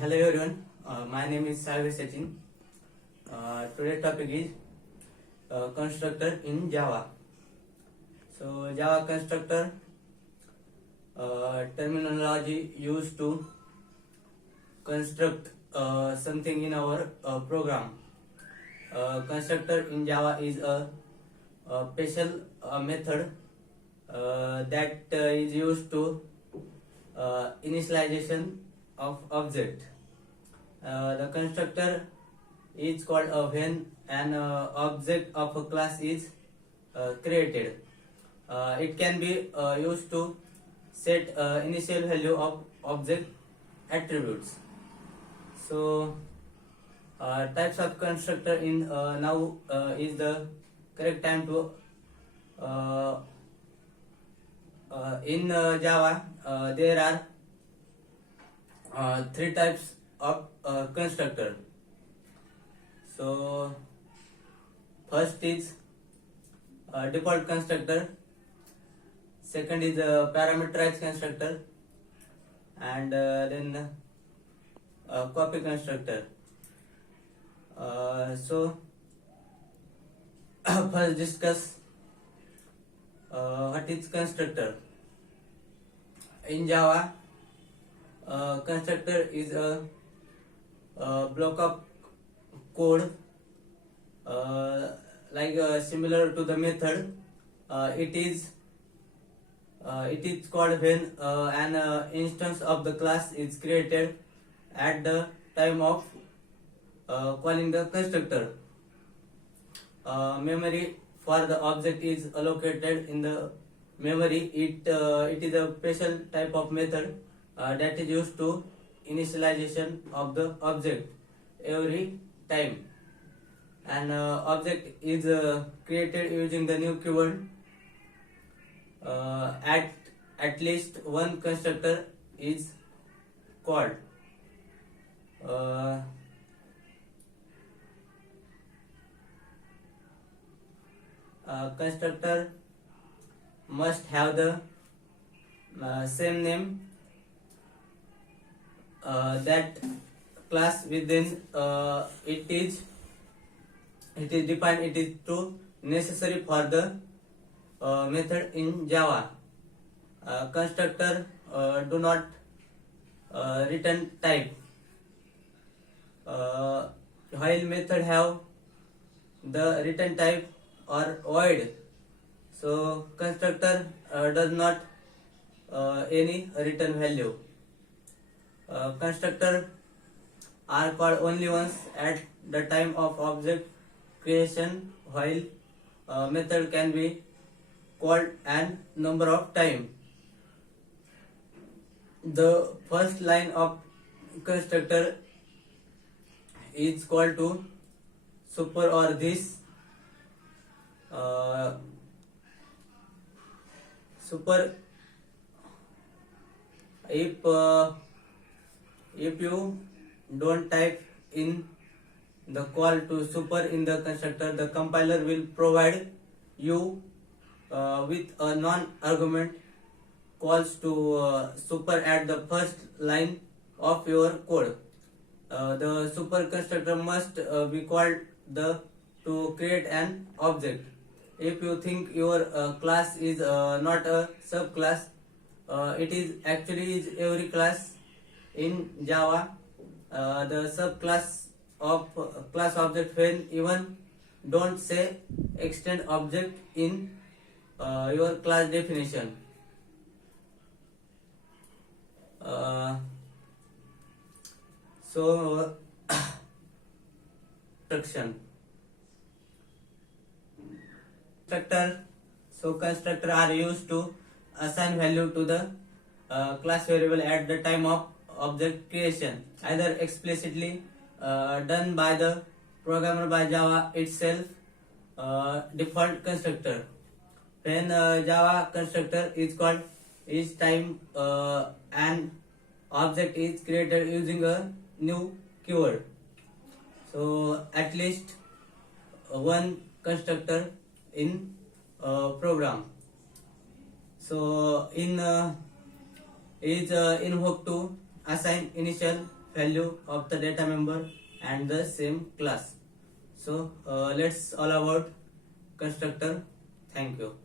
Hello everyone, my name is Salve Sachin. Today's topic is constructor in Java. So Java constructor terminology used to construct something in our program. Constructor in Java is a special method that is used to initialization of object. The constructor is called when an object of a class is created. It can be used to set initial value of object attributes. So types of constructor in now is the correct time to in Java there are three types of constructor. So first is default constructor, second is parameterized constructor, and then copy constructor. So first discuss what is constructor. In Java, constructor is a block of code similar to the method. It is called when an instance of the class is created at the time of calling the constructor. Memory for the object is allocated in the memory. It is a special type of method that is used to initialization of the object every time. An object is created using the new keyword. At least one constructor is called. Constructor must have the same name that class within it is defined. It is too necessary for the method in Java. Constructor do not return type. While method have the return type or void, so constructor does not any return value. Constructor are called only once at the time of object creation, while method can be called an number of time. The first line of constructor is called to super or this. Super if you don't type in the call to super in the constructor, the compiler will provide you with a non-argument calls to super at the first line of your code. The super constructor must be called to create an object. If you think your class is not a subclass, it is actually is every class in Java. The subclass of class object when even don't say extend object in your class definition. So construction. Constructor are used to assign value to the class variable at the time of object creation, either explicitly done by the programmer by Java itself. Default constructor. When Java constructor is called each time an object is created using a new keyword. So at least one constructor in program. So in is invoked to assign initial value of the data member and the same class. So let's all about constructor. Thank you.